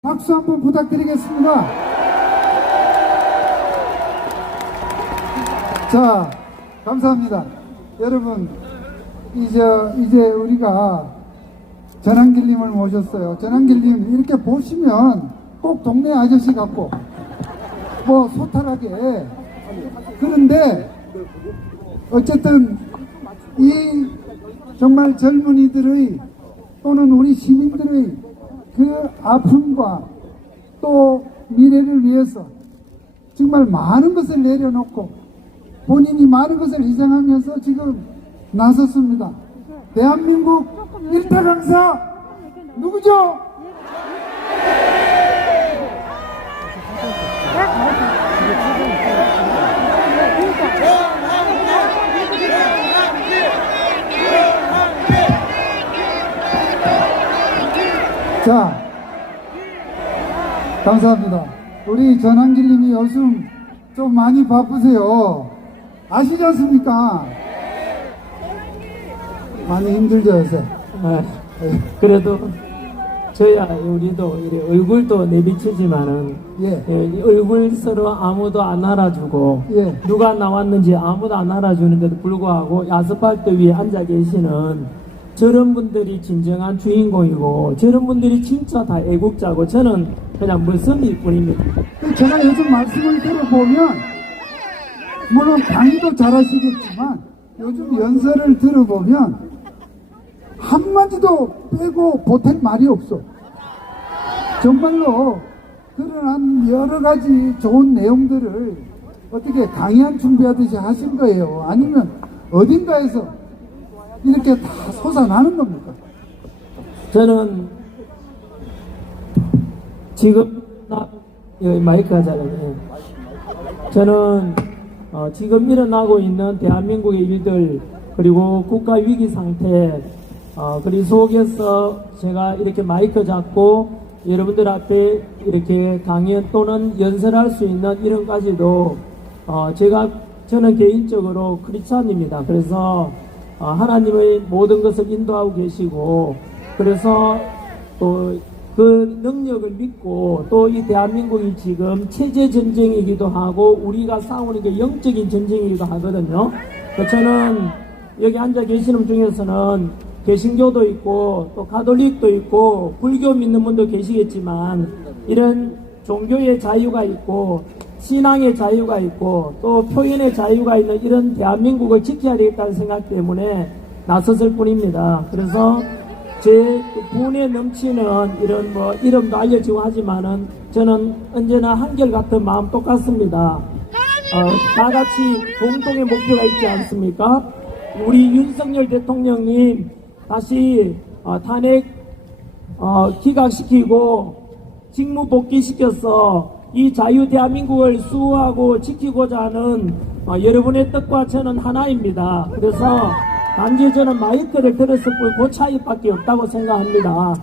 박수 한번 부탁드리겠습니다. 자, 감사합니다. 여러분, 이제 우리가 전한길님을 모셨어요. 전한길님 이렇게 보시면 꼭 동네 아저씨 같고 뭐 소탈하게, 그런데 어쨌든 이 정말 젊은이들의 또는 우리 시민들의 그 아픔과 또 미래를 위해서 정말 많은 것을 내려놓고 본인이 많은 것을 희생하면서 지금 나섰습니다. 대한민국 일타 강사 누구죠? 자, 감사합니다. 우리 전한길님이 요즘 좀 많이 바쁘세요. 아시지 않습니까? 많이 힘들죠, 요새. 그래도 저야 우리도 이래 얼굴도 내비치지만은 예. 얼굴 서로 아무도 안 알아주고 예. 누가 나왔는지 아무도 안 알아주는데도 불구하고 아스팔트 위에 앉아 계시는 저런 분들이 진정한 주인공이고 저런 분들이 진짜 다 애국자고 저는 그냥 물선일 뿐입니다. 제가 요즘 말씀을 들어보면 물론 강의도 잘하시겠지만 요즘 연설을 들어보면 한마디도 빼고 보탤 말이 없어. 정말로 그런 여러 가지 좋은 내용들을 어떻게 강의안 준비하듯이 하신 거예요? 아니면 어딘가에서 이렇게 다 솟아나는 겁니까? 저는 지금 여기 마이크가 잘하네. 저는 지금 일어나고 있는 대한민국의 일들 그리고 국가 위기 상태 그리고 속에서 제가 이렇게 마이크 잡고 여러분들 앞에 이렇게 강연 또는 연설할 수 있는 이런까지도 저는 개인적으로 크리스찬입니다. 그래서 하나님의 모든 것을 인도하고 계시고 그래서 또 그 능력을 믿고 또 이 대한민국이 지금 체제 전쟁이기도 하고 우리가 싸우는 게 영적인 전쟁이기도 하거든요. 저는 여기 앉아 계시는 분 중에서는 개신교도 있고 또 가톨릭도 있고 불교 믿는 분도 계시겠지만 이런 종교의 자유가 있고 신앙의 자유가 있고 또 표현의 자유가 있는 이런 대한민국을 지켜야 되겠다는 생각 때문에 나섰을 뿐입니다. 그래서 제 분에 넘치는 이런 뭐 이름도 알려지고 하지만은 저는 언제나 한결같은 마음 똑같습니다. 다 같이 공동의 목표가 있지 않습니까? 우리 윤석열 대통령님 다시 탄핵 기각시키고 직무 복귀시켜서 이 자유 대한민국을 수호하고 지키고자 하는 여러분의 뜻과 저는 하나입니다. 그래서 단지 저는 마이크를 들었을 뿐 그 차이밖에 없다고 생각합니다.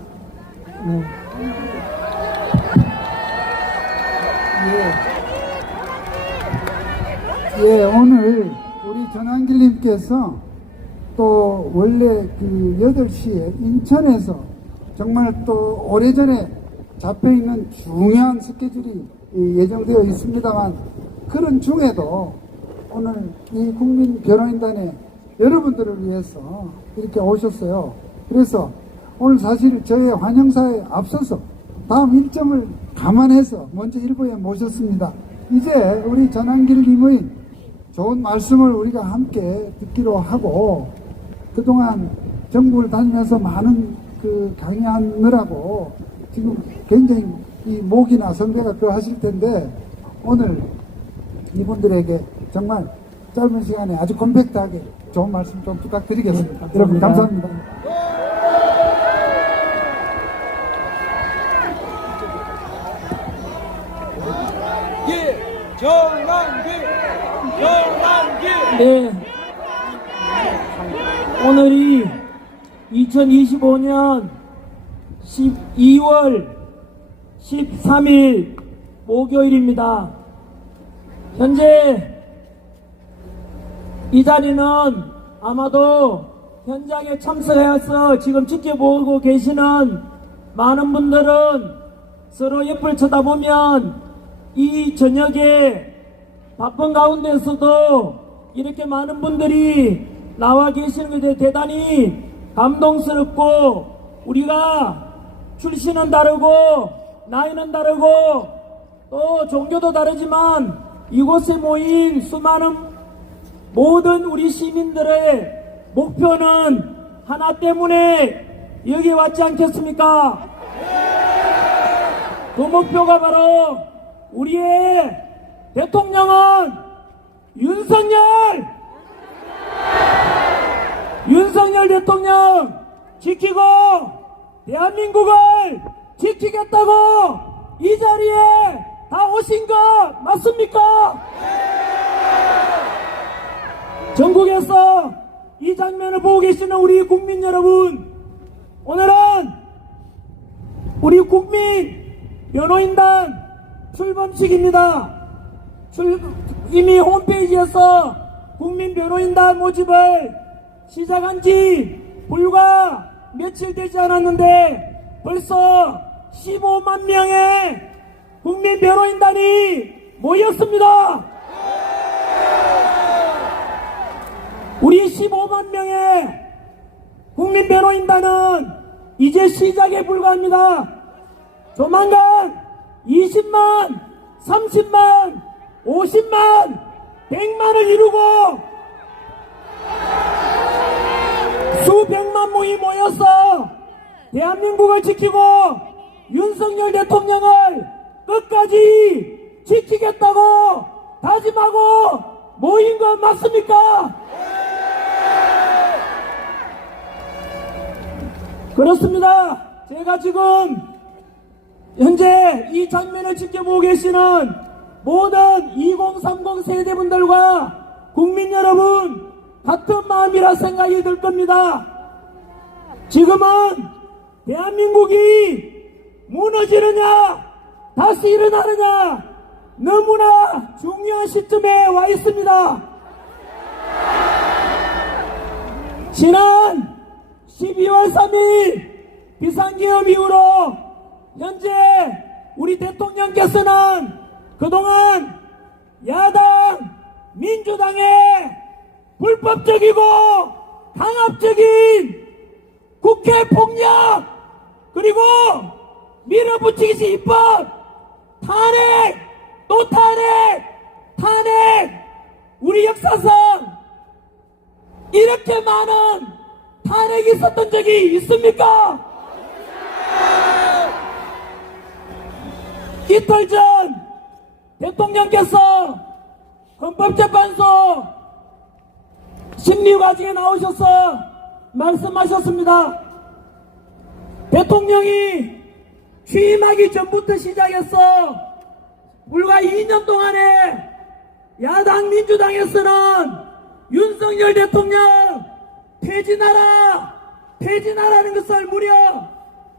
네. 예, 오늘 우리 전한길님께서 또 원래 그 8시에 인천에서 정말 또 오래전에 잡혀있는 중요한 스케줄이 예정되어 있습니다만 그런 중에도 오늘 이 국민변호인단에 여러분들을 위해서 이렇게 오셨어요. 그래서 오늘 사실 저의 환영사에 앞서서 다음 일정을 감안해서 먼저 일부에 모셨습니다. 이제 우리 전한길님의 좋은 말씀을 우리가 함께 듣기로 하고 그동안 전국을 다니면서 많은 그 강의하느라고 지금 굉장히 이 목이나 성대가 그하실 텐데 오늘 이분들에게 정말 짧은 시간에 아주 컴팩트하게 좋은 말씀 좀 부탁드리겠습니다. 여러분 감사합니다. 예, 전환기. 네. 오늘이 2025년 12월 13일 목요일입니다. 현재 이 자리는 아마도 현장에 참석해서 지금 지켜보고 계시는 많은 분들은 서로 옆을 쳐다보면 이 저녁에 바쁜 가운데서도 이렇게 많은 분들이 나와 계시는 것에 대단히 감동스럽고, 우리가 출신은 다르고 나이는 다르고 또 종교도 다르지만 이곳에 모인 수많은 모든 우리 시민들의 목표는 하나 때문에 여기 왔지 않겠습니까? 그 목표가 바로 우리의 대통령은 윤석열 대통령 지키고 대한민국을 지키겠다고 이 자리에 다 오신 것 맞습니까? 전국에서 이 장면을 보고 계시는 우리 국민 여러분, 오늘은 우리 국민 변호인단 출범식입니다. 이미 홈페이지에서 국민 변호인단 모집을 시작한 지 불과 며칠 되지 않았는데 벌써 15만 명의 국민 변호인단이 모였습니다. 우리 15만 명의 국민 변호인단은 이제 시작에 불과합니다. 조만간 20만, 30만, 50만, 100만을 이루고 수백만 명이 모여서 대한민국을 지키고 윤석열 대통령을 끝까지 지키겠다고 다짐하고 모인 건 맞습니까? 그렇습니다. 제가 지금 현재 이 장면을 지켜보고 계시는 모든 2030 세대분들과 국민 여러분 같은 마음이라 생각이 들 겁니다. 지금은 대한민국이 무너지느냐 다시 일어나느냐 너무나 중요한 시점에 와 있습니다. 지난 12월 3일 비상계엄 이후로 현재 우리 대통령께서는 그동안 야당 민주당의 불법적이고 강압적인 국회 폭력 그리고 밀어붙이기 입법 탄핵 또 탄핵 우리 역사상 이렇게 많은 탄핵이 있었던 적이 있습니까? 이틀 전 대통령께서 헌법재판소 심리과정에 나오셔서 말씀하셨습니다. 대통령이 취임하기 전부터 시작해서 불과 2년 동안에 야당 민주당에서는 윤석열 대통령 퇴진하라는 것을 무려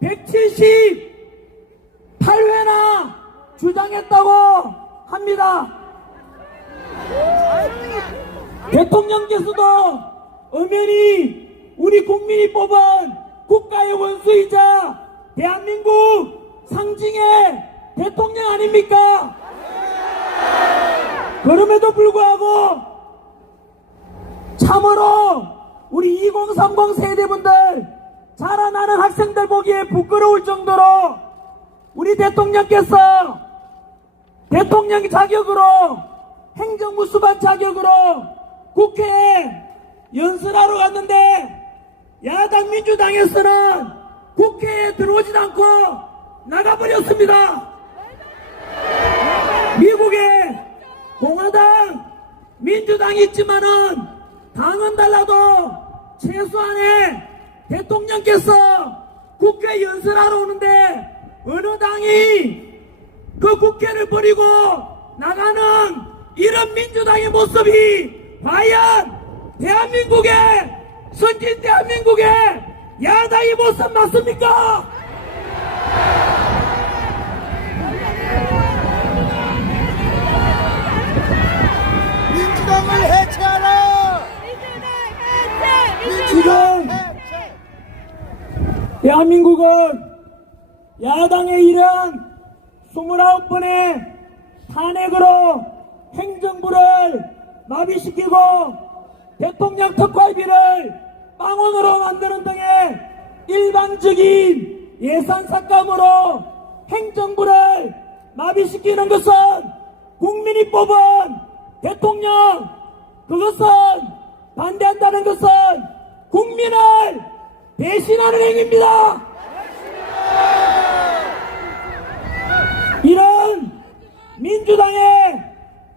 178회나 주장했다고 합니다. 대통령께서도 엄연히 우리 국민이 뽑은 국가의 원수이자 대한민국 상징의 대통령 아닙니까? 그럼에도 불구하고 참으로 우리 2030 세대분들 자라나는 학생들 보기에 부끄러울 정도로 우리 대통령께서 대통령 자격으로 행정부 수반 자격으로 국회에 연설하러 갔는데 야당 민주당에서는 국회에 들어오지도 않고 나가버렸습니다. 미국에 공화당 민주당이 있지만은 당은 달라도 최소한의 대통령께서 국회 연설하러 오는데 어느 당이 그 국회를 버리고 나가는 이런 민주당의 모습이 과연 대한민국의 선진 대한민국의 야당의 모습 맞습니까? 민주당을 해체하라! 지금 대한민국은 야당의 이런 29번의 탄핵으로 행정부를 마비시키고 대통령 특활비를 빵원으로 만드는 등의 일방적인 예산 삭감으로 행정부를 마비시키는 것은 국민이 뽑은 대통령, 그것은 반대한다는 것은 국민을 배신하는 행위입니다. 이런 민주당의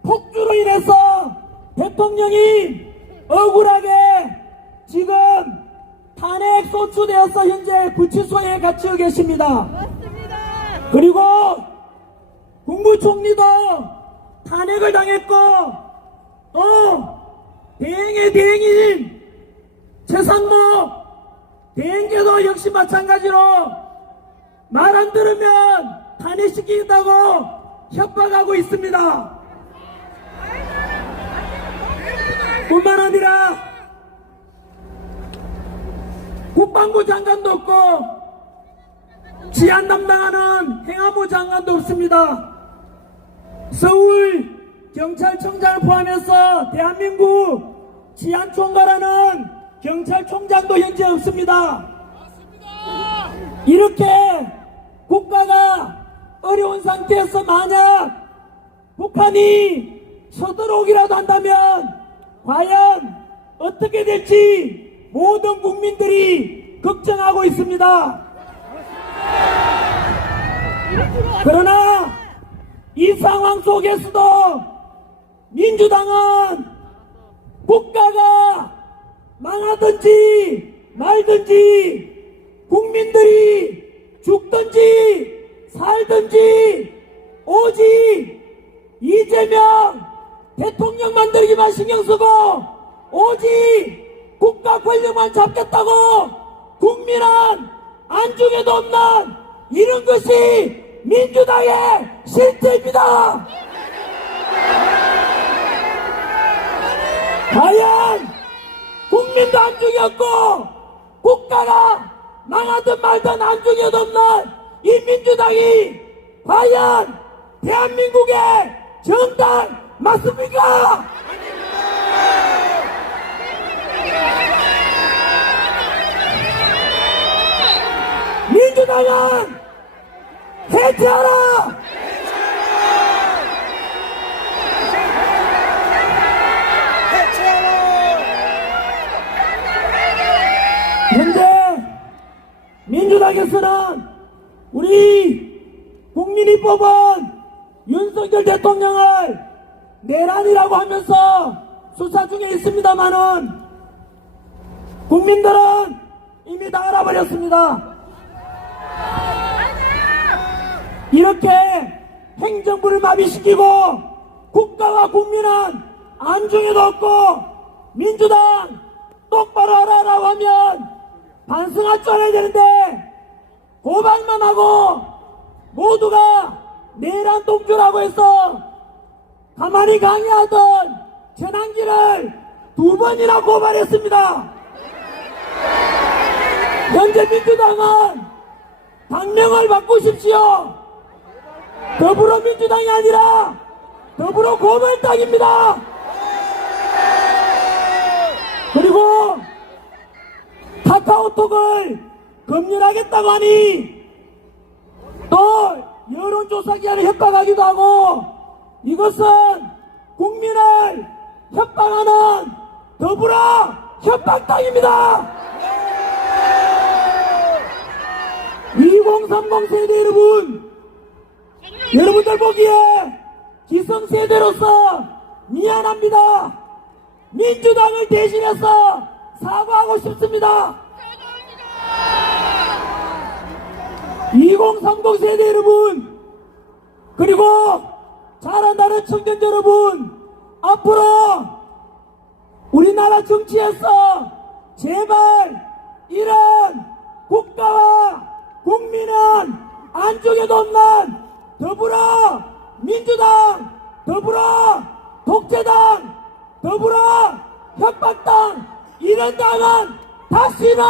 폭주로 인해서 대통령이 억울하게 지금 탄핵 소추되어서 현재 구치소에 갇혀 계십니다. 그리고 국무총리도 탄핵을 당했고 또 대행의 대행인 최상목 대행계도 역시 마찬가지로 말 안 들으면 탄핵시키겠다고 협박하고 있습니다. 뿐만 아니라 국방부 장관도 없고 치안 담당하는 행안부 장관도 없습니다. 서울 경찰청장을 포함해서 대한민국 치안총괄하는 경찰총장도 현재 없습니다. 이렇게 국가가 어려운 상태에서 만약 북한이 쳐들어오기라도 한다면 과연 어떻게 될지 모든 국민들이 걱정하고 있습니다. 그러나 이 상황 속에서도 민주당은 국가가 망하든지 말든지 국민들이 죽든지 살든지 오직 이재명 대통령 만들기만 신경 쓰고 오직 국가 권력만 잡겠다고 국민은 안중에도 없는 이런 것이 민주당의 실태입니다. 과연 국민도 안중에 없고 국가가 망하든 말든 안중에도 없는 이 민주당이 과연 대한민국의 정당 맞습니까? 민주당은 해체하라! 현재 민주당에서는 우리 국민이 뽑은 윤석열 대통령을 내란이라고 하면서 수사 중에 있습니다만은 국민들은 이미 다 알아버렸습니다. 이렇게 행정부를 마비시키고 국가와 국민은 안중에도 없고 민주당 똑바로 하라고 하면 반성할 줄 알아야 되는데 고발만 하고 모두가 내란 동조라고 해서 가만히 강의하던 전환기를 2번이나 고발했습니다. 현재 민주당은 당명을 바꾸십시오. 더불어민주당이 아니라 더불어고발당입니다. 그리고 카카오톡을 검열하겠다고 하니 또 여론조사기관을 협박하기도 하고 이것은 국민을 협박하는 더불어 협박당입니다. 2030 세대 여러분, 여러분들 보기에 기성세대로서 미안합니다. 민주당을 대신해서 사과하고 싶습니다. 2030 세대 여러분, 그리고 자란다는 청년 여러분, 앞으로 우리나라 정치에서 제발 이런 국가와 국민은 안중에도 없는 더불어 민주당, 더불어 독재당, 더불어 협박당 이런 당은 다시는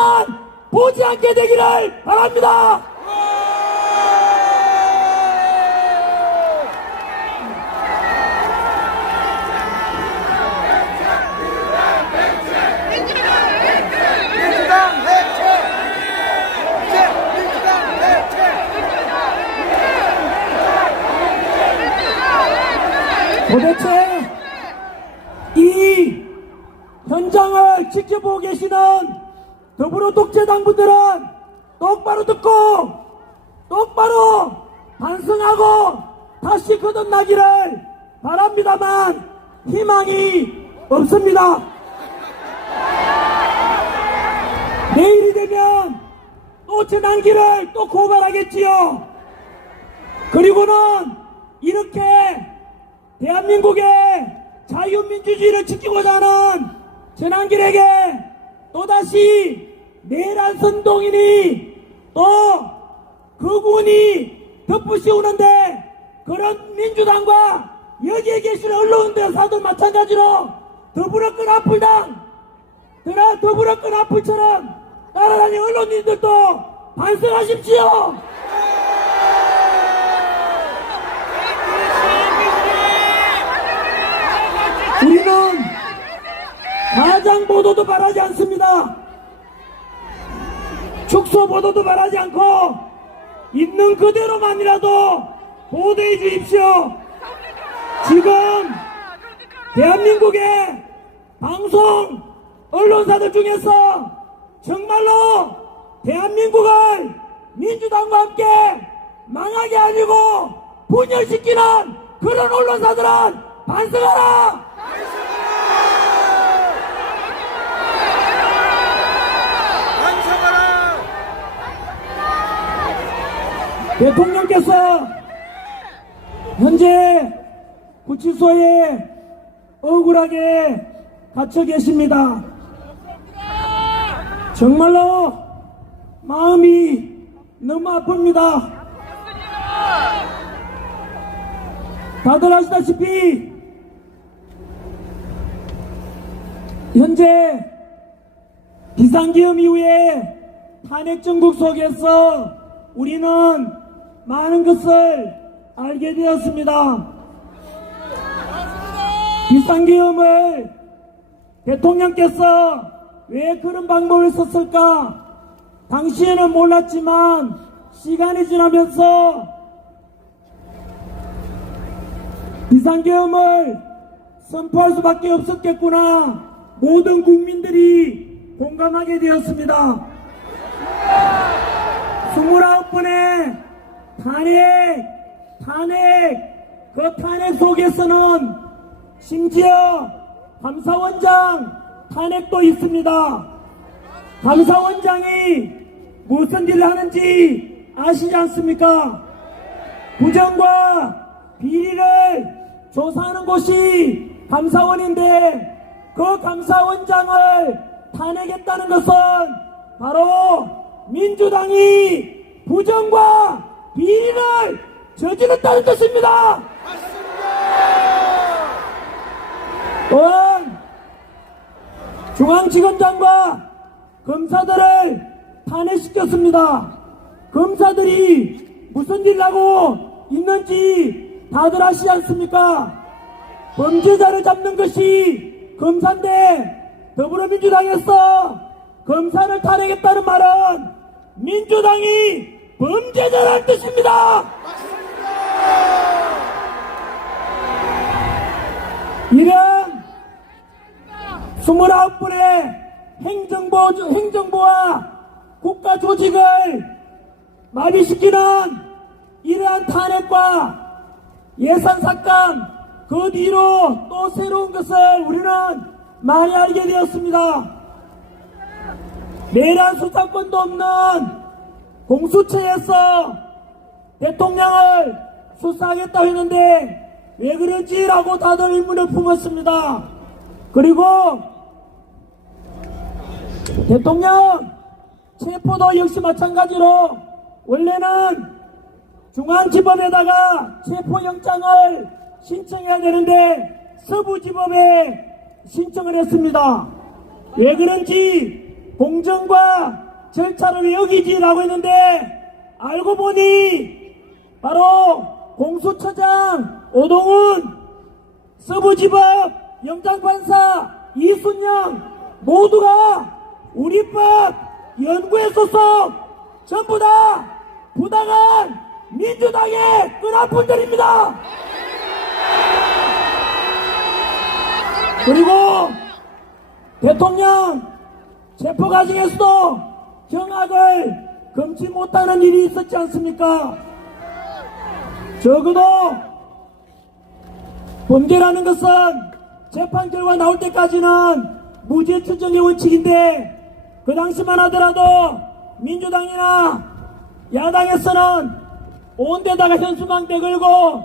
보지 않게 되기를 바랍니다. 도대체 이 현장을 지켜보고 계시는 더불어 독재당 분들은 똑바로 듣고 똑바로 반성하고 다시 거듭나기를 바랍니다만 희망이 없습니다. 내일이 되면 또 재난기를 또 고발하겠지요. 그리고는 이렇게 대한민국의 자유민주주의를 지키고자 하는 재난길에게 또다시 내란 선동인이 또 극운이 덮으시오는데 그런 민주당과 여기에 계시는 언론대사도 마찬가지로 더불어 끈앞을당 더불어 끈앞을처럼 따라다니는 언론인들도 반성하십시오. 우리는 가장 보도도 바라지 않습니다. 축소 보도도 바라지 않고 있는 그대로만이라도 보도해 주십시오. 지금 대한민국의 방송 언론사들 중에서 정말로 대한민국을 민주당과 함께 망하게 아니고 분열시키는 그런 언론사들은 반성하라! 대통령께서 현재 구치소에 억울하게 갇혀 계십니다. 정말로 마음이 너무 아픕니다. 다들 아시다시피 현재 비상계엄 이후에 탄핵 정국 속에서 우리는 많은 것을 알게 되었습니다. 비상계엄을 대통령께서 왜 그런 방법을 썼을까? 당시에는 몰랐지만 시간이 지나면서 비상계엄을 선포할 수밖에 없었겠구나. 모든 국민들이 공감하게 되었습니다. 29번의 그 탄핵 속에서는 심지어 감사원장 탄핵도 있습니다. 감사원장이 무슨 일을 하는지 아시지 않습니까? 부정과 비리를 조사하는 곳이 감사원인데 그 감사원장을 탄핵했다는 것은 바로 민주당이 부정과 비리를 저질렀다는 뜻입니다. 또한 중앙지검장과 검사들을 탄핵시켰습니다. 검사들이 무슨 일을 하고 있는지 다들 아시지 않습니까? 범죄자를 잡는 것이 검사인데 더불어민주당에서 검사를 탄핵했다는 말은 민주당이 범죄자라는 뜻입니다. 이런 29분의 행정부와 국가 조직을 마비시키는 이러한 탄핵과 예산 삭감 그 뒤로 또 새로운 것을 우리는 많이 알게 되었습니다. 내란 수사권도 없는 공수처에서 대통령을 수사하겠다고 했는데 왜 그런지라고 다들 의문을 품었습니다. 그리고 대통령 체포도 역시 마찬가지로 원래는 중앙지법에다가 체포영장을 신청해야 되는데 서부지법에 신청을 했습니다. 왜 그런지 공정과 절차를 왜 어기지라고 했는데 알고 보니 바로 공수처장 오동훈, 서부지법 영장판사 이순영 모두가 우리법 연구회 소속 전부 다 부당한 민주당의 끈한 분들입니다. 그리고 대통령 체포 과정에서도 경악을 금치 못하는 일이 있었지 않습니까? 적어도 범죄라는 것은 재판 결과 나올 때까지는 무죄 추정의 원칙인데 그 당시만 하더라도 민주당이나 야당에서는 온데다가 현수막대 걸고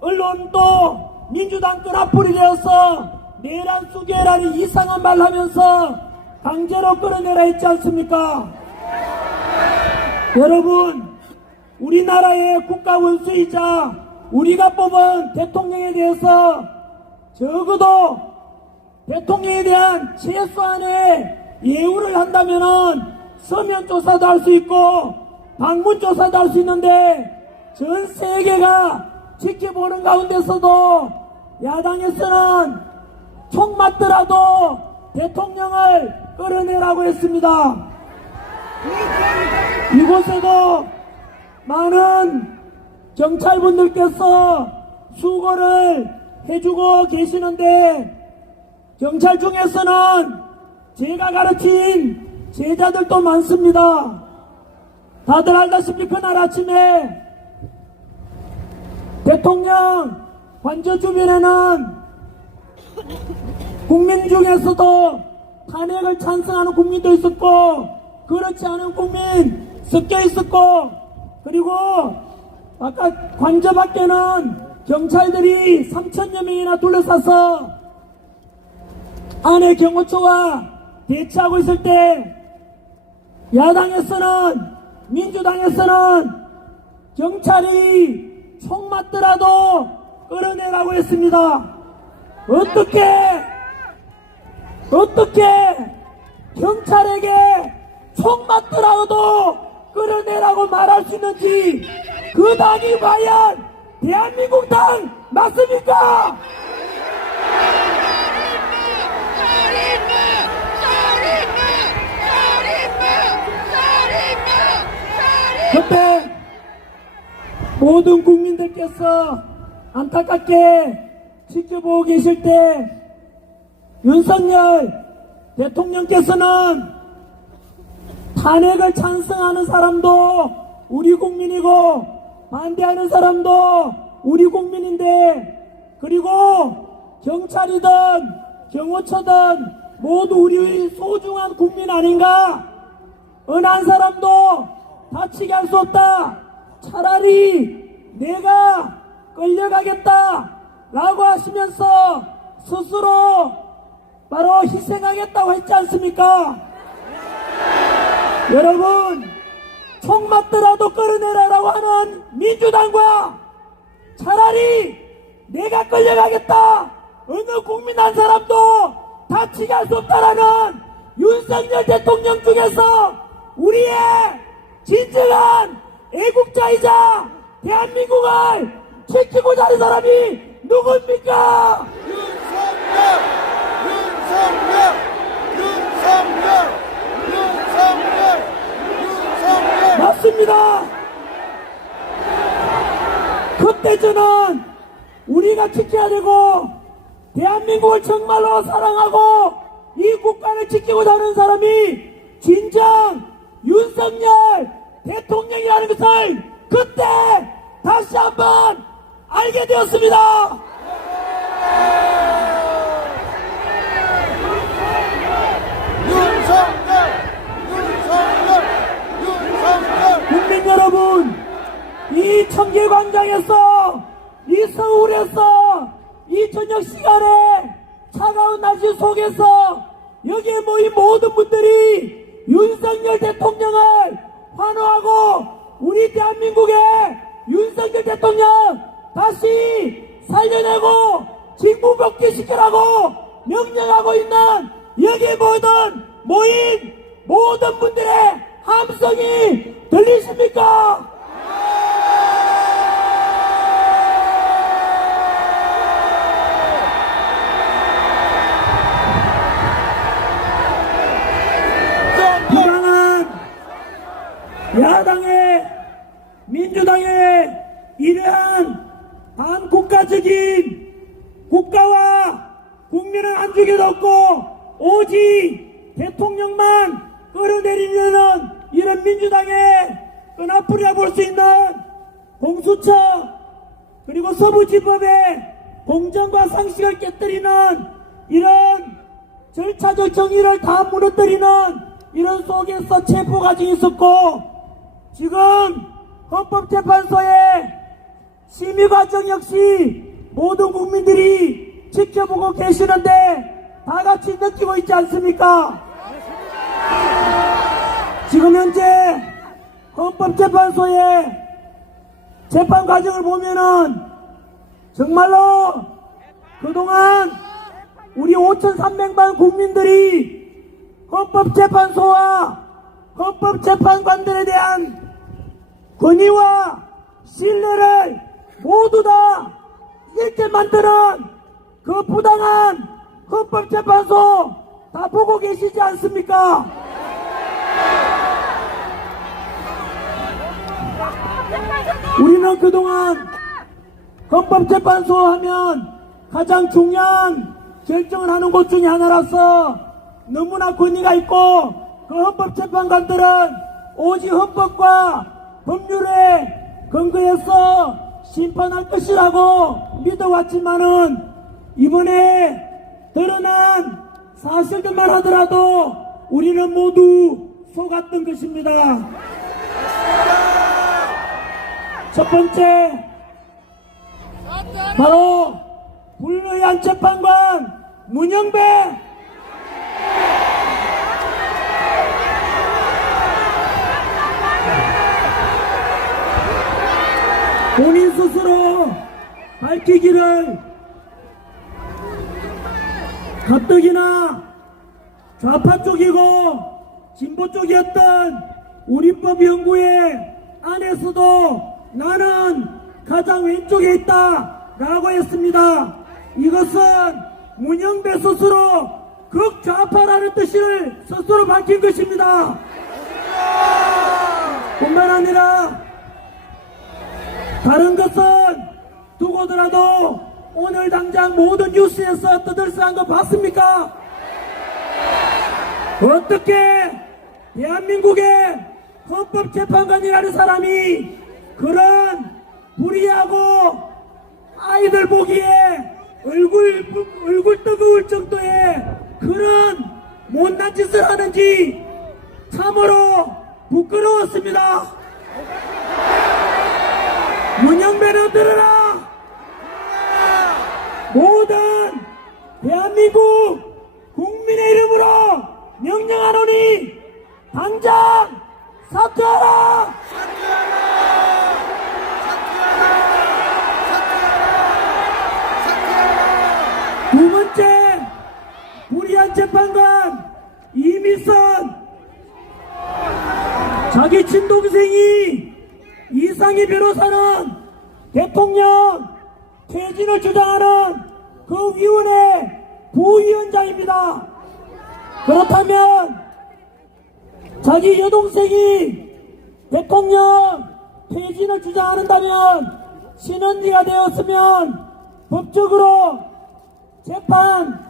언론도 민주당 끈앞풀이 되어서 내란 수계라는 이상한 말 하면서 강제로 끌어내라 했지 않습니까? 여러분, 우리나라의 국가 원수이자 우리가 뽑은 대통령에 대해서 적어도 대통령에 대한 최소한의 예우를 한다면은 서면 조사도 할 수 있고 방문 조사도 할 수 있는데 전 세계가 지켜보는 가운데서도 야당에서는 총 맞더라도 대통령을 끌어내라고 했습니다. 이곳에도 많은 경찰분들께서 수고를 해주고 계시는데 경찰 중에서는 제가 가르친 제자들도 많습니다. 다들 알다시피 그날 아침에 대통령 관저 주변에는 국민 중에서도 탄핵을 찬성하는 국민도 있었고 그렇지 않은 국민 섞여 있었고 그리고 아까 관저 밖에는 경찰들이 3,000여 명이나 둘러싸서 안에 경호처와 대치하고 있을 때 야당에서는 민주당에서는 경찰이 총 맞더라도 끌어내라고 했습니다. 어떻게 경찰에게 총 맞더라도 끌어내라고 말할 수 있는지 그 당이 과연 대한민국 당 맞습니까? 그때 모든 국민들께서 안타깝게 지켜보고 계실 때 윤석열 대통령께서는 탄핵을 찬성하는 사람도 우리 국민이고 반대하는 사람도 우리 국민인데 그리고 경찰이든 경호처든 모두 우리 소중한 국민 아닌가? 어느 한 사람도 다치게 할 수 없다. 차라리 내가 끌려가겠다 라고 하시면서 스스로 바로 희생하겠다고 했지 않습니까? 여러분, 총 맞더라도 끌어내라라고 하는 민주당과 차라리 내가 끌려가겠다 어느 국민 한 사람도 다치게 할 수 없다라는 윤석열 대통령 중에서 우리의 진정한 애국자이자 대한민국을 지키고자 하는 사람이 누굽니까? 윤석열! 맞습니다. 그때 저는 우리가 지켜야 되고 대한민국을 정말로 사랑하고 이 국가를 지키고자 하는 사람이 진정 윤석열 대통령이라는 것을 그때 다시 한번 알게 되었습니다. 국민 여러분, 이 청계광장에서 이 서울에서 이 저녁 시간에 차가운 날씨 속에서 여기에 모인 모든 분들이 윤석열 대통령을 환호하고 우리 대한민국의 윤석열 대통령 다시 살려내고 직무복귀시키라고 명령하고 있는 여기 모인 모든 분들의 함성이 들리십니까? 부당한 야당의 민주당의 이러한 반국가적인 국가와 국민은 안 죽여도 없고 오직 대통령만 끌어내리려는 이런 민주당의 끈앞풀이라 볼 수 있는 공수처 그리고 서부지법의 공정과 상식을 깨뜨리는 이런 절차적 정의를 다 무너뜨리는 이런 속에서 체포 과정이 있었고 지금 헌법재판소의 심의 과정 역시 모든 국민들이 지켜보고 계시는데 다 같이 느끼고 있지 않습니까? 지금 현재 헌법재판소의 재판 과정을 보면은 정말로 그동안 우리 5,300만 국민들이 헌법재판소와 헌법재판관들에 대한 권위와 신뢰를 모두 다 잃게 만드는 그 부당한 헌법재판소 다 보고 계시지 않습니까? 우리는 그동안 헌법재판소 하면 가장 중요한 결정을 하는 곳 중에 하나라서 너무나 권위가 있고 그 헌법재판관들은 오직 헌법과 법률에 근거해서 심판할 것이라고 믿어왔지만은 이번에 드러난 사실들만 하더라도 우리는 모두 속았던 것입니다. 첫 번째 바로 불의한 재판관 문영배 본인 스스로 밝히기를 가뜩이나 좌파 쪽이고 진보 쪽이었던 우리법 연구회 안에서도 나는 가장 왼쪽에 있다 라고 했습니다. 이것은 문영배 스스로 극좌파라는 뜻을 스스로 밝힌 것입니다. 뿐만 아니라 다른 것은 두고더라도 오늘 당장 모든 뉴스에서 떠들썩한 거 봤습니까? 어떻게 대한민국의 헌법재판관이라는 사람이 그런 불의하고 아이들 보기에 얼굴 뜨거울 정도의 그런 못난 짓을 하는지 참으로 부끄러웠습니다. 문영배는 들어라! 모든 대한민국 국민의 이름으로 명령하노니 당장 사퇴하라! 두 번째 불의한 재판관 이미선 자기 친동생이 이상희 변호사는 대통령 퇴진을 주장하는 그 위원회 부위원장입니다. 그렇다면 자기 여동생이 대통령 퇴진을 주장한다면 신언니가 되었으면 법적으로 재판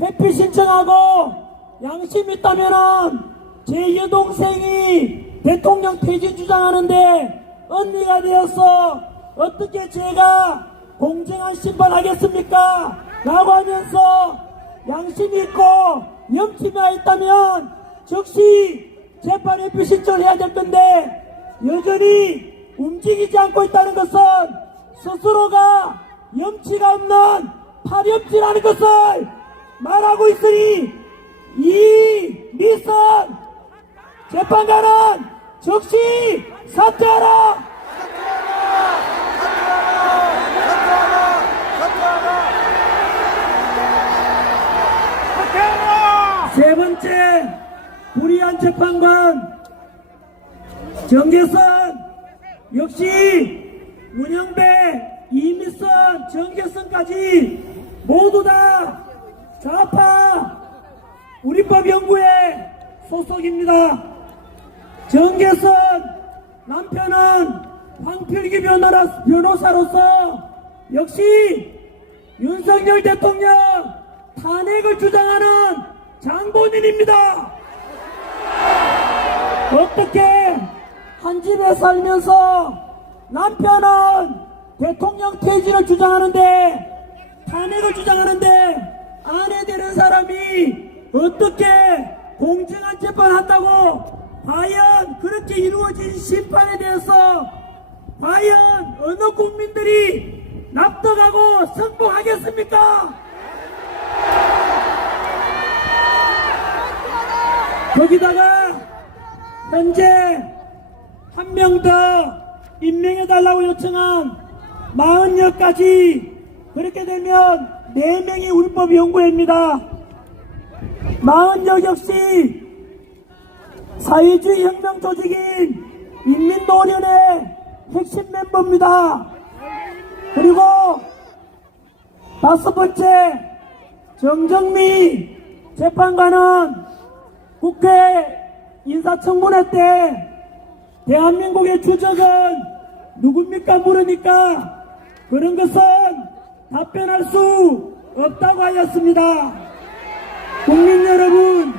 회피 신청하고 양심이 있다면은 제 여동생이 대통령 퇴진 주장하는데 언니가 되어서 어떻게 제가 공정한 심판하겠습니까? 라고 하면서 양심이 있고 염치가 있다면 즉시 재판 회피 신청을 해야 될 건데 여전히 움직이지 않고 있다는 것은 스스로가 염치가 없는 파렴치라는 것을 말하고 있으니 이 미선 재판관은 즉시 사퇴하라! 세 번째 불의한 재판관 정계선 역시 문영배, 이미선, 정계선까지 모두 다 좌파 우리법연구회 소속입니다. 정계선 남편은 황필기 변호사로서 역시 윤석열 대통령 탄핵을 주장하는 장본인입니다. 어떻게 한 집에 살면서 남편은 대통령 퇴진을 주장하는데 탄핵을 주장하는데 아내 되는 사람이 어떻게 공정한 재판한다고 과연 그렇게 이루어진 심판에 대해서 과연 어느 국민들이 납득하고 승복하겠습니까? 거기다가 현재 한 명 더 임명해달라고 요청한 40여까지 그렇게 되면 4명이 울법 연구회입니다. 40여 역시 사회주의 혁명 조직인 인민노련의 핵심 멤버입니다. 그리고 5번째 정정미 재판관은 국회 인사청문회 때 대한민국의 주적은 누굽니까 물으니까 그런 것은 답변할 수 없다고 하였습니다. 국민 여러분,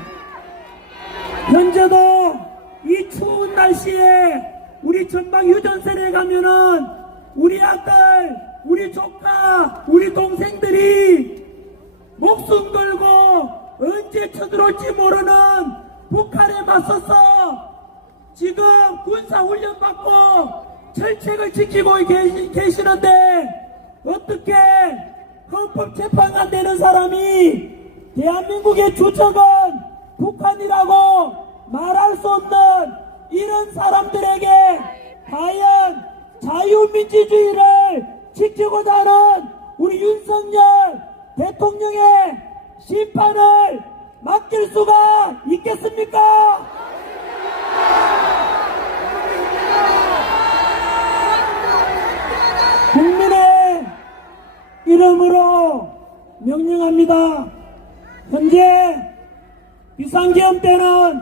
현재도 이 추운 날씨에 우리 전방 유전선에 가면은 우리 아들, 우리 조카, 우리 동생들이 목숨 걸고 언제 쳐들어올지 모르는 북한에 맞서서 지금 군사훈련 받고 철책을 지키고 계시는데 어떻게 헌법재판관 되는 사람이 대한민국의 주적은 북한이라고 말할 수 없는 이런 사람들에게 과연 자유민주주의를 지키고자 하는 우리 윤석열 대통령의 심판을 맡길 수가 있겠습니까? 국민의 이름으로 명령합니다. 현재 비상계엄 때는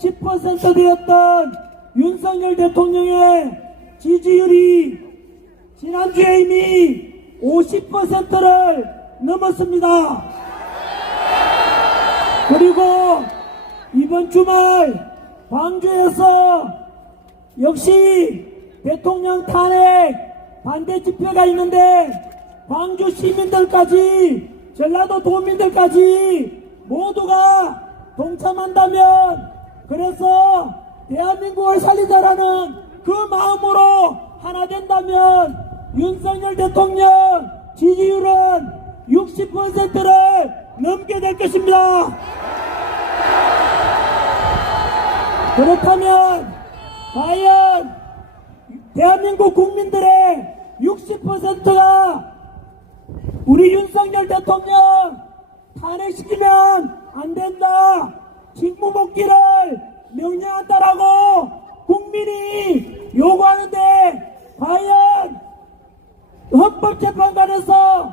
10% 되었던 윤석열 대통령의 지지율이 지난주에 이미 50%를 넘었습니다. 그리고 이번 주말 광주에서 역시 대통령 탄핵 반대 집회가 있는데 광주 시민들까지 전라도 도민들까지 모두가 동참한다면 그래서 대한민국을 살리자라는 그 마음으로 하나 된다면 윤석열 대통령 지지율은 60%를 넘게 될 것입니다. 그렇다면 과연 대한민국 국민들의 60%가 우리 윤석열 대통령 탄핵시키면 안 된다, 직무복귀를 명령한다라고 국민이 요구하는데 과연 헌법재판관에서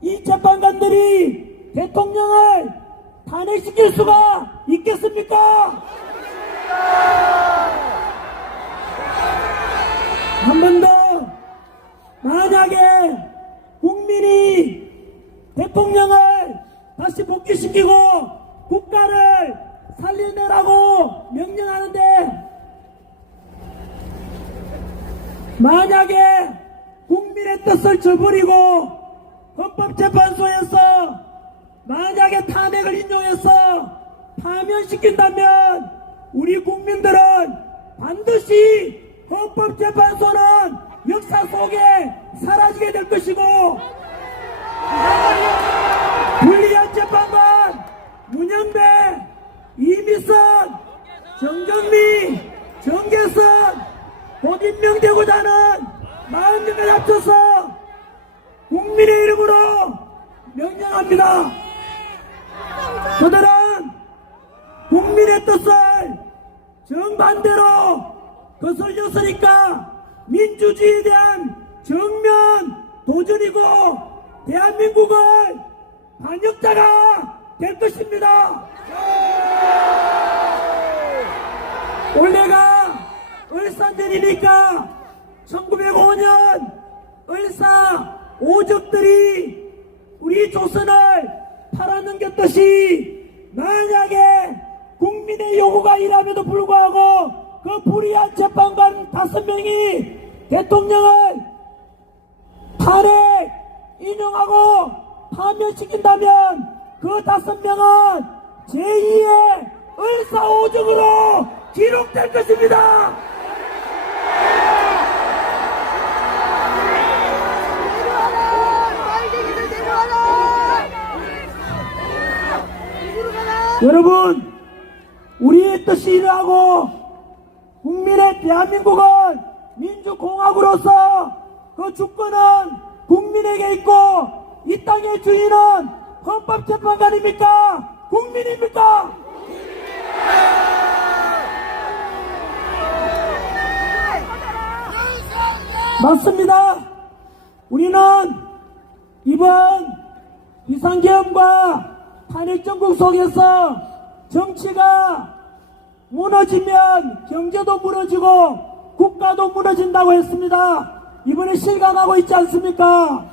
이 재판관들이 대통령을 탄핵시킬 수가 있겠습니까? 한 번 더, 만약에 국민이 대통령을 다시 복귀시키고 국가를 살려내라고 명령하는데 만약에 국민의 뜻을 저버리고 헌법재판소에서 만약에 탄핵을 인용해서 파면시킨다면 우리 국민들은 반드시 헌법재판소는 역사 속에 사라지게 될 것이고 불리한 재판관 문영배, 이미선, 정정미, 정계선 곧 임명되고자 하는 40명을 합쳐서 국민의 이름으로 명령합니다. 그들은 국민의 뜻을 정반대로 거슬렸으니까 민주주의에 대한 정면 도전이고 대한민국은 반역자가 될 것입니다. 올해가 을사년이니까 1905년 을사 오적들이 우리 조선을 팔아넘겼듯이 만약에 국민의 요구가 이람에도 불구하고 그 불의한 재판관 5명이 대통령을 탄핵 인용하고 파면시킨다면 그 5명은 제2의 을사오적으로 기록될 것입니다. 여러분, 우리의 뜻이 일하고 국민의 대한민국은 민주공화국으로서 그 주권은 국민에게 있고 이 땅의 주인은 헌법재판관입니까? 국민입니까? 맞습니다. 우리는 이번 비상계엄과 탄핵정국 속에서 정치가 무너지면 경제도 무너지고 국가도 무너진다고 했습니다. 이번에 실감하고 있지 않습니까?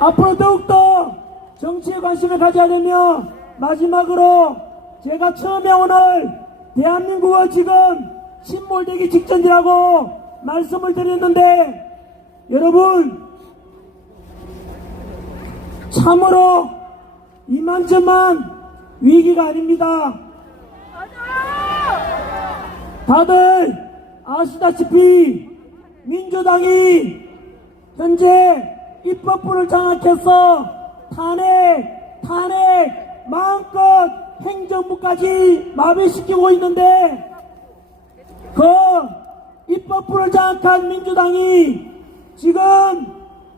앞으로 더욱더 정치에 관심을 가져야 되며, 마지막으로 제가 처음에 오늘 대한민국은 지금 침몰되기 직전이라고 말씀을 드렸는데, 여러분 참으로 이만저만 위기가 아닙니다. 다들 아시다시피 민주당이 현재 입법부를 장악해서 탄핵 마음껏 행정부까지 마비시키고 있는데, 그 입법부를 장악한 민주당이 지금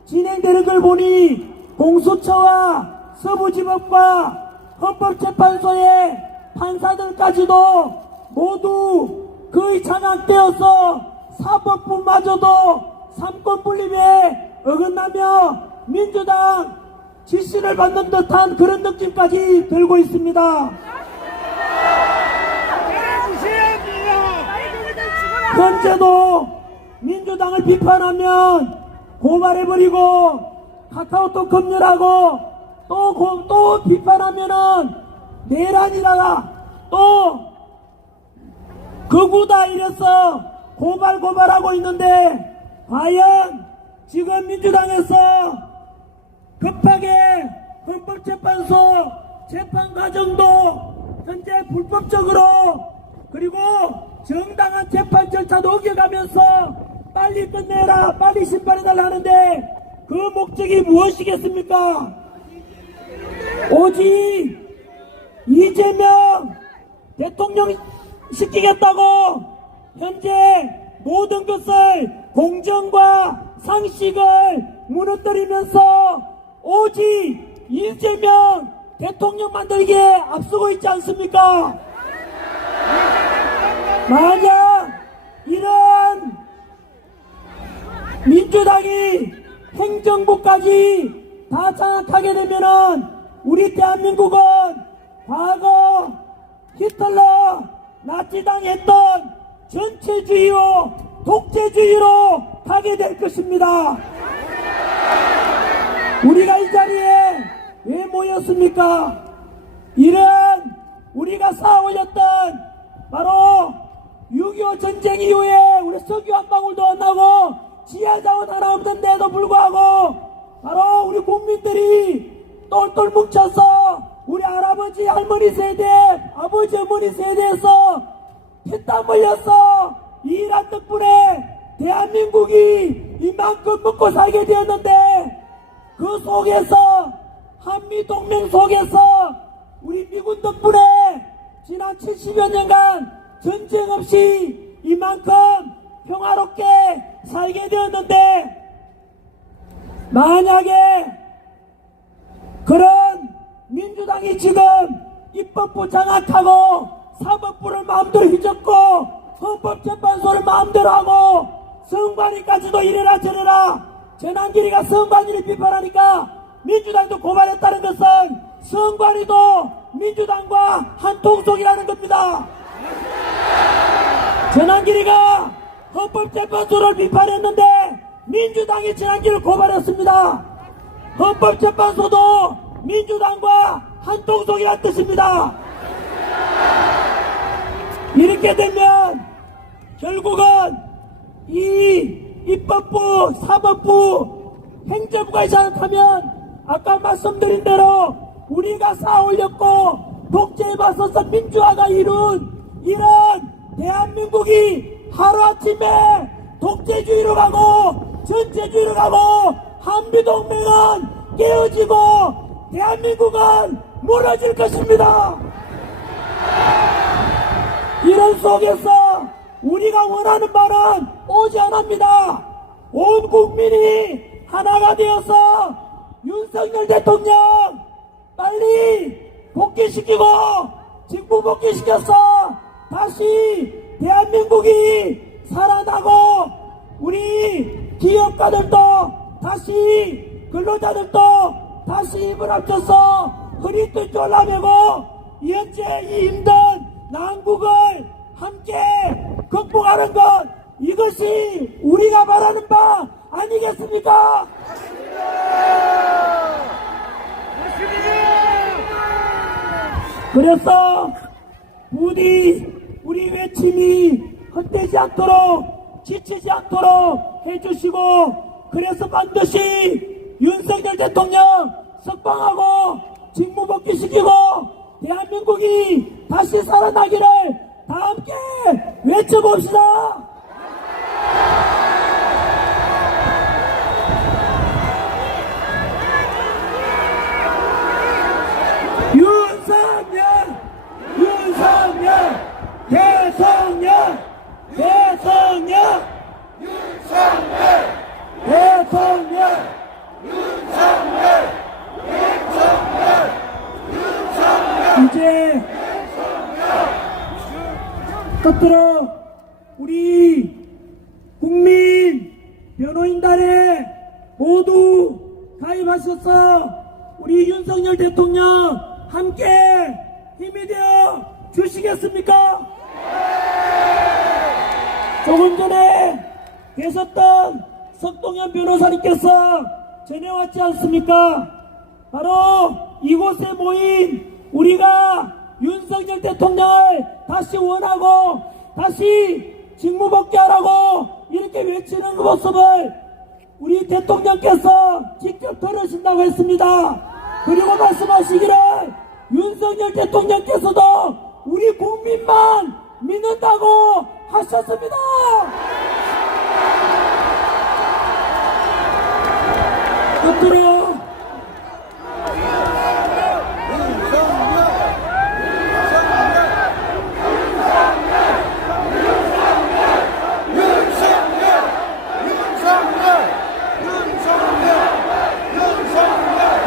진행되는 걸 보니 공수처와 서부지법과 헌법재판소의 판사들까지도 모두 거의 장악되어서 사법부마저도 삼권분립에 어긋나며 민주당 지시를 받는 듯한 그런 느낌까지 들고 있습니다. 현재도 민주당을 비판하면 고발해버리고 카카오톡 검열하고 또 비판하면은 내란이라 또 거구다 이래서 고발하고 있는데, 과연 지금 민주당에서 급하게 헌법재판소 재판 과정도 현재 불법적으로 그리고 정당한 재판 절차도 어겨가면서 빨리 끝내라, 빨리 심판해달라 하는데, 그 목적이 무엇이겠습니까? 오직 이재명 대통령 시키겠다고 현재 모든 것을 공정과 상식을 무너뜨리면서 오직 이재명 대통령 만들기에 앞서고 있지 않습니까? 만약 이런 민주당이 행정부까지 다 장악하게 되면은 우리 대한민국은 과거 히틀러 나치당이 했던 전체주의로 독재주의로 가게 될 것입니다. 우리가 이 자리에 왜 모였습니까? 이런 우리가 쌓아올렸던 바로 6.25 전쟁 이후에 우리 석유 한 방울도 안 나고 지하자원 하나 없는데도 불구하고 바로 우리 국민들이 똘똘 뭉쳐서 우리 할아버지 할머니 세대, 아버지 어머니 세대에서 피땀 흘려서 일한 덕분에 대한민국이 이만큼 먹고 살게 되었는데, 그 속에서 한미동맹 속에서 우리 미군 덕분에 지난 70여 년간 전쟁 없이 이만큼 평화롭게 살게 되었는데, 만약에 그런 민주당이 지금 입법부 장악하고 사법부를 마음대로 휘젓고 헌법재판소를 마음대로 하고 선관위까지도 이래라 저래라, 전환길이가 선관위를 비판하니까 민주당도 고발했다는 것은 선관위도 민주당과 한 통속이라는 겁니다. 전환길이가 헌법재판소를 비판했는데 민주당이 전환길을 고발했습니다. 헌법재판소도 민주당과 한통속이란 뜻입니다. 이렇게 되면 결국은 이 입법부, 사법부, 행정부가 잘못하면 아까 말씀드린 대로 우리가 쌓아올렸고 독재에 맞서서 민주화가 이룬 이런 대한민국이 하루아침에 독재주의로 가고 전체주의로 가고 한미동맹은 깨어지고 대한민국은 무너질 것입니다. 이런 속에서 우리가 원하는 바는 오지 않습니다. 온 국민이 하나가 되어서 윤석열 대통령 빨리 복귀시키고 직무 복귀시켜서 다시 대한민국이 살아나고 우리 기업가들도 다시 근로자들도 다시 힘을 합쳐서 허리띠 졸라매고 현재 이 힘든 난국을 함께 극복하는 것, 이것이 우리가 바라는 바 아니겠습니까? 그래서 부디 우리 외침이 헛되지 않도록 지치지 않도록 해주시고, 그래서 반드시 윤석열 대통령 석방하고 직무 복귀시키고 대한민국이 다시 살아나기를 다 함께 외쳐봅시다. 윤석열 대통령 대통령 이제 끝으로 우리 국민 변호인단에 모두 가입하셔서 우리 윤석열 대통령 함께 힘이 되어 주시겠습니까? 조금 전에 계셨던 석동현 변호사님께서 전해왔지 않습니까? 바로 이곳에 모인 우리가 윤석열 대통령을 다시 원하고 다시 직무복귀하라고 이렇게 외치는 그 모습을 우리 대통령께서 직접 들으신다고 했습니다. 그리고 말씀하시기를 윤석열 대통령께서도 우리 국민만 믿는다고 하셨습니다. 끝으로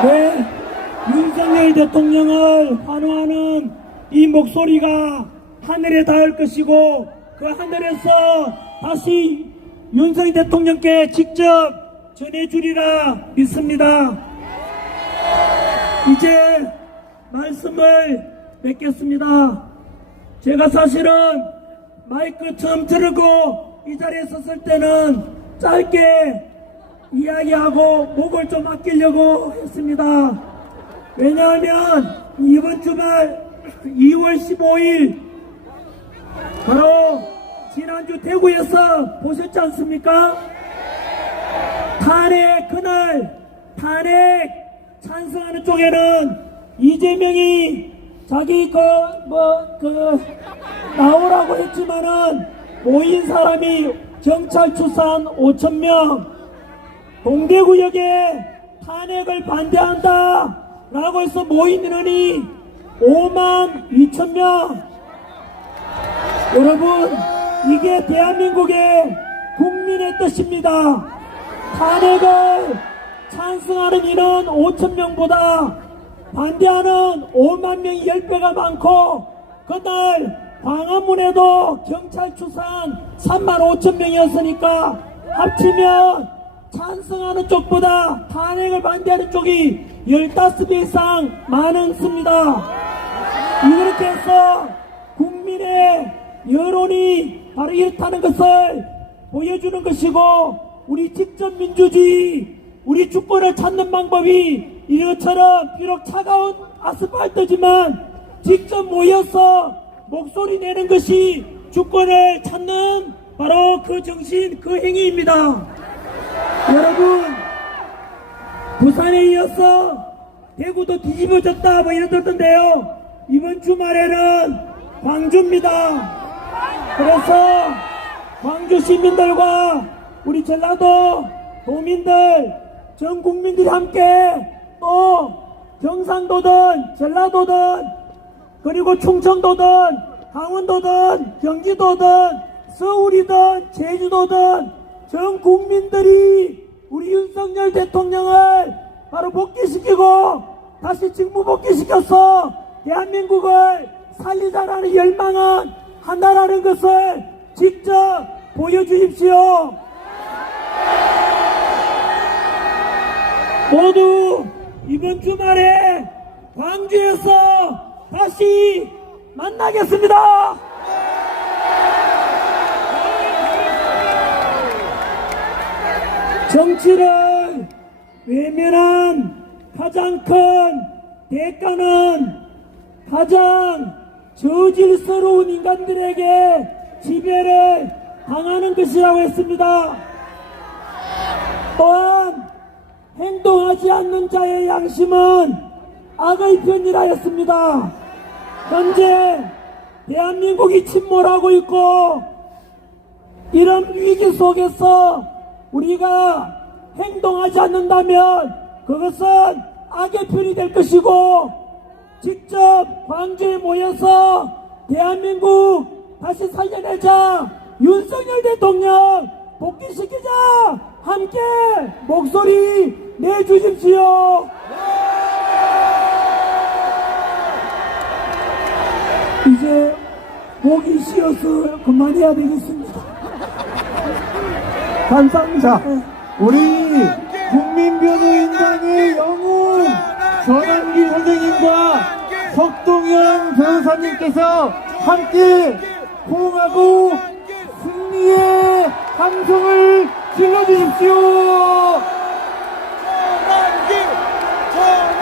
네, 윤석열 대통령을 환호하는 이 목소리가 하늘에 닿을 것이고 그 하늘에서 다시 윤석열 대통령께 직접 전해주리라 믿습니다. 이제 말씀을 맺겠습니다. 제가 사실은 마이크 처음 들고 이 자리에 섰을 때는 짧게 이야기하고 목을 좀 아끼려고 했습니다. 왜냐하면 이번 주말 2월 15일 바로 지난주 대구에서 보셨지 않습니까? 탄핵 그날 탄핵 찬성하는 쪽에는 이재명이 자기 나오라고 했지만은 모인 사람이 경찰 추산 5,000명, 동대구역에 탄핵을 반대한다 라고 해서 모인 인원이 52,000명. 여러분, 이게 대한민국의 국민의 뜻입니다. 탄핵을 찬성하는 인원 5,000명보다 반대하는 5만 명이 10배가 많고, 그날 광화문에도 경찰 추산 35,000명이었으니까 합치면 찬성하는 쪽보다 탄핵을 반대하는 쪽이 15배 이상 많습니다. 이렇게 해서 국민의 여론이 바로 이렇다는 것을 보여주는 것이고, 우리 직접민주주의 우리 주권을 찾는 방법이 이것처럼 비록 차가운 아스팔트지만 직접 모여서 목소리 내는 것이 주권을 찾는 바로 그 정신, 그 행위입니다. 여러분, 부산에 이어서 대구도 뒤집어졌다 뭐 이러던데요. 이번 주말에는 광주입니다. 그래서 광주 시민들과 우리 전라도 도민들, 전 국민들이 함께 또 경상도든 전라도든 그리고 충청도든 강원도든 경기도든 서울이든 제주도든 전 국민들이 우리 윤석열 대통령을 바로 복귀시키고 다시 직무 복귀시켜서 대한민국을 살리자라는 열망은 한다라는 것을 직접 보여주십시오. 모두 이번 주말에 광주에서 다시 만나겠습니다. 정치를 외면한 가장 큰 대가는 가장 저질스러운 인간들에게 지배를 당하는 것이라고 했습니다. 또한 행동하지 않는 자의 양심은 악의 편이라 했습니다. 현재 대한민국이 침몰하고 있고 이런 위기 속에서 우리가 행동하지 않는다면 그것은 악의 편이 될 것이고 직접 광주에 모여서 대한민국 다시 살려내자, 윤석열 대통령 복귀시키자, 함께 목소리 내주십시오. 이제 목이 쉬어서 그만해야 되겠습니다. 감사합니다. 우리 국민변호인단의 영웅 전환기 선생님과 석동현 변호사님께서 함께 호응하고 승리의 함성을 질러주십시오.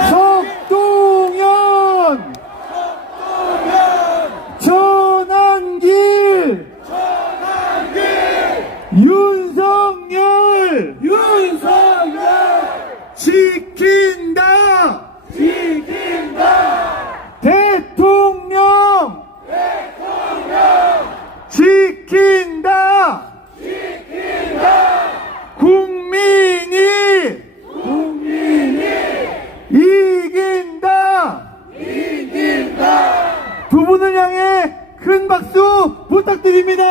석동현, 전환길, 윤석열, 지킨다, 대통령, 지킨다, 국민이 이긴다. 두 분을 향해 큰 박수 부탁드립니다.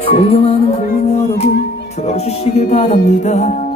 존경하는 국민 여러분, 들어주시길 바랍니다.